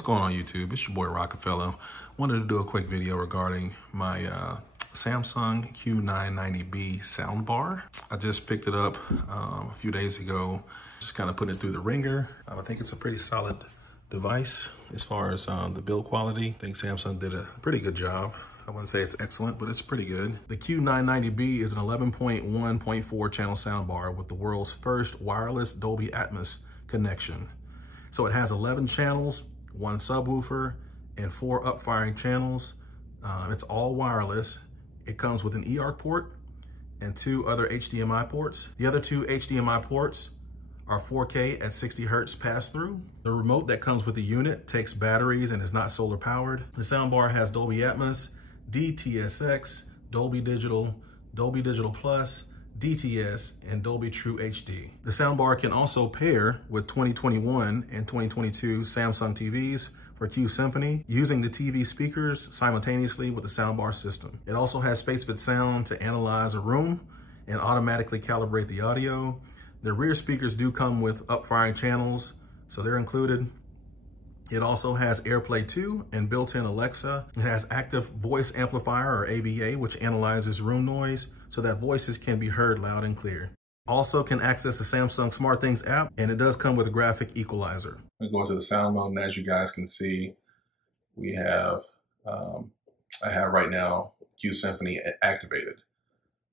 What's going on YouTube? It's your boy Rockefeller. Wanted to do a quick video regarding my Samsung Q990B soundbar. I just picked it up a few days ago. Just kind of putting it through the ringer. I think it's a pretty solid device as far as the build quality. I think Samsung did a pretty good job. I wouldn't say it's excellent, but it's pretty good. The Q990B is an 11.1.4 channel soundbar with the world's first wireless Dolby Atmos connection. So it has 11 channels, 1 subwoofer, and 4 up-firing channels. It's all wireless. It comes with an eARC port and 2 other HDMI ports. The other 2 HDMI ports are 4K at 60 Hertz pass-through. The remote that comes with the unit takes batteries and is not solar powered. The soundbar has Dolby Atmos, DTSX, Dolby Digital Plus, DTS, and Dolby True HD. The soundbar can also pair with 2021 and 2022 Samsung TVs for Q-Symphony, using the TV speakers simultaneously with the soundbar system. It also has SpaceFit sound to analyze a room and automatically calibrate the audio. The rear speakers do come with up-firing channels, so they're included. It also has AirPlay 2 and built-in Alexa. It has active voice amplifier, or AVA, which analyzes room noise so that voices can be heard loud and clear. Also can access the Samsung SmartThings app, and it does come with a graphic equalizer. We go into the sound mode, and as you guys can see, we have, I have right now Q-Symphony activated.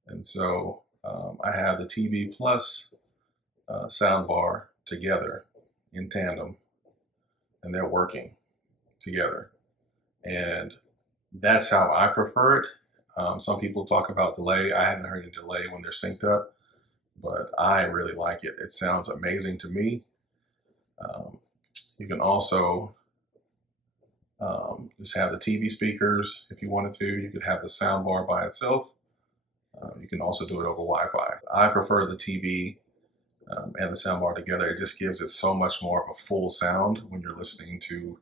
And so I have the TV plus soundbar together in tandem, and they're working together. And that's how I prefer it. Some people talk about delay. I haven't heard any delay when they're synced up, but I really like it. It sounds amazing to me. You can also just have the TV speakers if you wanted to. You could have the soundbar by itself. You can also do it over Wi-Fi. I prefer the TV and the soundbar together. It just gives it so much more of a full sound when you're listening to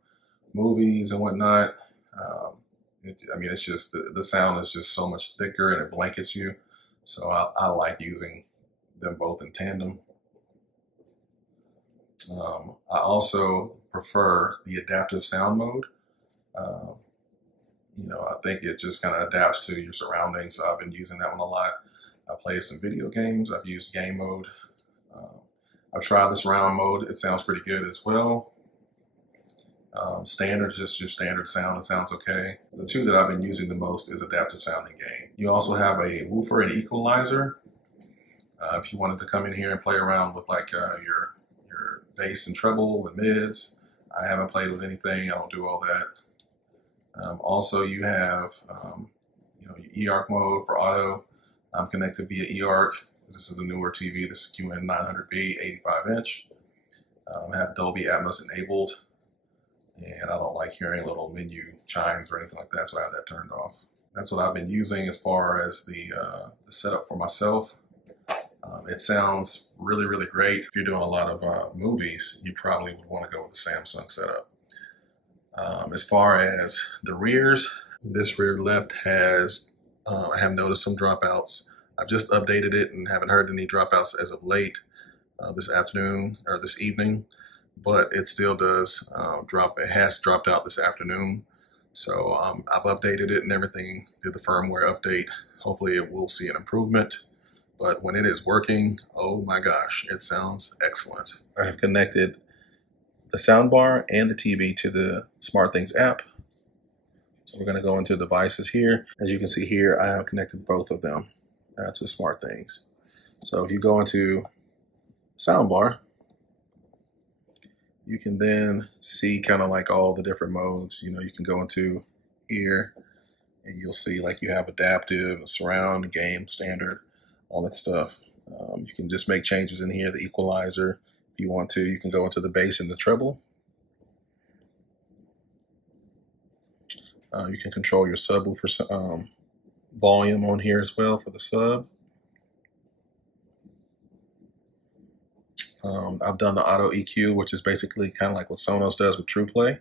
movies and whatnot. I mean, it's just, the sound is just so much thicker and it blankets you. So I like using them both in tandem. I also prefer the adaptive sound mode. You know, I think it just kind of adapts to your surroundings. So I've been using that one a lot. I played some video games. I've used game mode. I've tried the surround mode. It sounds pretty good as well. Standard, just your standard sound. It sounds okay. The two that I've been using the most is adaptive sound and game. You also have a woofer and equalizer. If you wanted to come in here and play around with like your bass and treble and mids, I haven't played with anything. I don't do all that. Also, you have you know, eARC mode for auto. I'm connected via eARC. This is a newer TV. This is QN900B, 85 inch. I have Dolby Atmos enabled, and I don't like hearing little menu chimes or anything like that, so I have that turned off. That's what I've been using as far as the setup for myself. It sounds really, really great. If you're doing a lot of movies, you probably would want to go with the Samsung setup. As far as the rears, this rear left has, I have noticed some dropouts. I've just updated it and haven't heard any dropouts as of late this afternoon or this evening, but it still does drop. It has dropped out this afternoon. So I've updated it and everything, did the firmware update. Hopefully it will see an improvement, but when it is working, oh my gosh, it sounds excellent. I have connected the soundbar and the TV to the SmartThings app. So we're gonna go into devices here. As you can see here, I have connected both of them to SmartThings. So if you go into soundbar, you can then see kind of like all the different modes. You know, you can go into here and you'll see like you have adaptive, surround, game, standard, all that stuff. You can just make changes in here, the equalizer. If you want to, you can go into the bass and the treble. You can control your subwoofer volume on here as well for the sub. I've done the auto EQ, which is basically kind of like what Sonos does with TruePlay.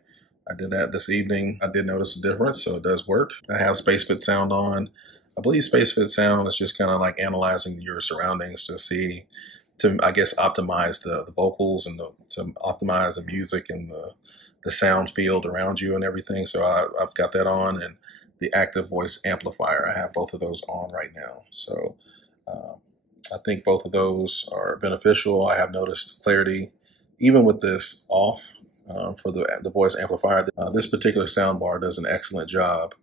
I did that this evening. I did notice a difference, so it does work. I have SpaceFit sound on. I believe SpaceFit sound is just kind of like analyzing your surroundings to see, to I guess optimize the vocals and to optimize the music and the sound field around you and everything. So I've got that on, and the active voice amplifier, I have both of those on right now. So I think both of those are beneficial. I have noticed clarity, even with this off for the voice amplifier. This particular soundbar does an excellent job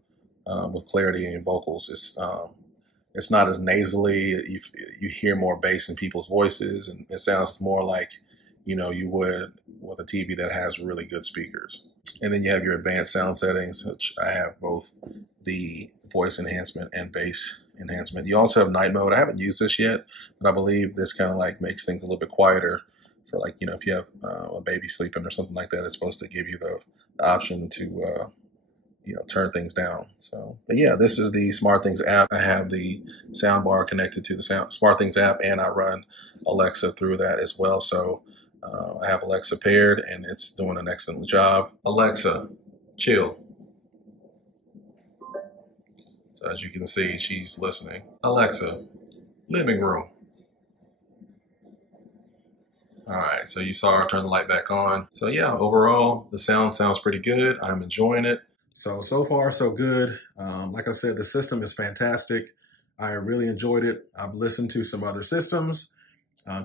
with clarity in vocals. It's not as nasally. You hear more bass in people's voices, and it sounds more like, you know, you would with a TV that has really good speakers. And then you have your advanced sound settings, which I have both the voice enhancement and bass enhancement. You also have night mode. I haven't used this yet, but I believe this kind of like makes things a little bit quieter for, like, you know, if you have a baby sleeping or something like that. It's supposed to give you the option to you know, turn things down. So, but yeah, this is the SmartThings app. I have the soundbar connected to the SmartThings app, and I run Alexa through that as well. So I have Alexa paired, and it's doing an excellent job. Alexa, chill. So as you can see, she's listening. Alexa, living room. All right, so you saw her turn the light back on. So yeah, overall, the sound sounds pretty good. I'm enjoying it. So far, so good. Like I said, the system is fantastic. I really enjoyed it. I've listened to some other systems.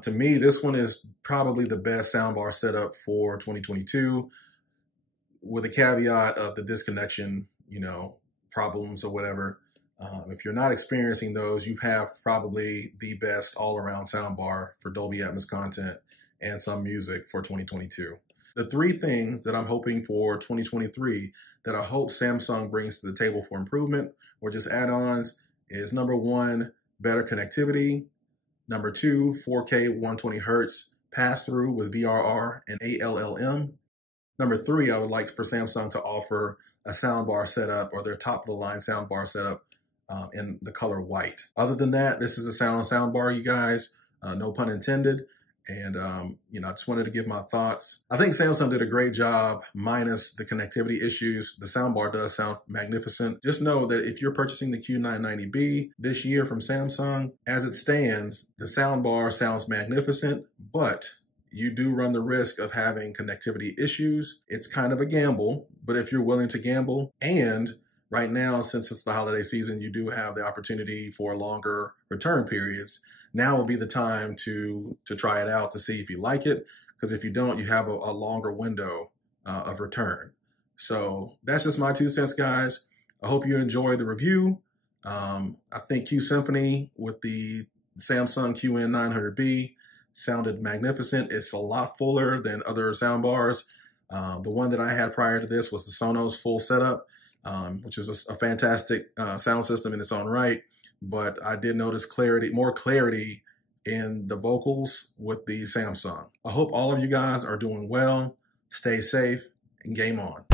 To me, this one is probably the best soundbar setup for 2022, with a caveat of the disconnection, you know, problems or whatever. If you're not experiencing those, you have probably the best all-around soundbar for Dolby Atmos content and some music for 2022. The three things that I'm hoping for 2023 that I hope Samsung brings to the table for improvement or just add-ons is: number one, better connectivity; number two, 4K 120 hertz pass-through with VRR and ALLM; number three, I would like for Samsung to offer a soundbar setup, or their top-of-the-line soundbar setup in the color white. Other than that, this is a soundbar, you guys, no pun intended. And, you know, I just wanted to give my thoughts. I think Samsung did a great job, minus the connectivity issues. The soundbar does sound magnificent. Just know that if you're purchasing the Q990B this year from Samsung, as it stands, the soundbar sounds magnificent, but you do run the risk of having connectivity issues. It's kind of a gamble, but if you're willing to gamble, and right now, since it's the holiday season, you do have the opportunity for longer return periods. Now will be the time to try it out to see if you like it, because if you don't, you have a longer window of return. So that's just my 2 cents, guys. I hope you enjoy the review. I think Q-Symphony with the Samsung QN900B sounded magnificent. It's a lot fuller than other soundbars. The one that I had prior to this was the Sonos full setup, which is a fantastic sound system in its own right. But I did notice more clarity in the vocals with the Samsung. I hope all of you guys are doing well. Stay safe and game on.